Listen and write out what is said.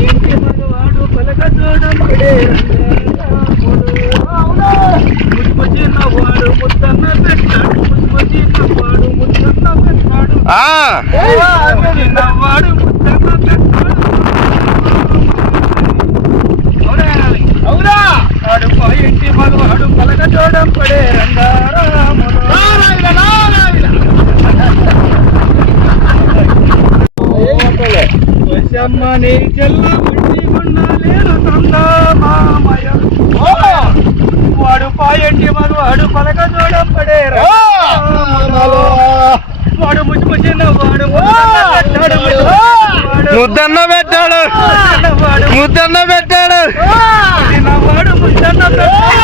ఇంటి మగవాడు పలక చూడంపడే చిన్నవాడు ముద్దన్న పెట్టాడు చిన్నవాడు ముద్దన్న పెట్టాడు చిన్నవాడు ముద్దన్న పెట్టాడు అవునా వాడు ఇంటి మగవాడు పలక చూడంపడే రంగారాముడు వశమ్మని చెల్ల ఉండి ఉండాలేను మామయ వాడు పాయంటి మగవాడు పలక చూడంపడే వాడు ముచ్చిన వాడు ముద్దన్న పెట్టాడు ముద్దన్న పెట్టాడు వాడు ముద్దన్న పెట్టాడు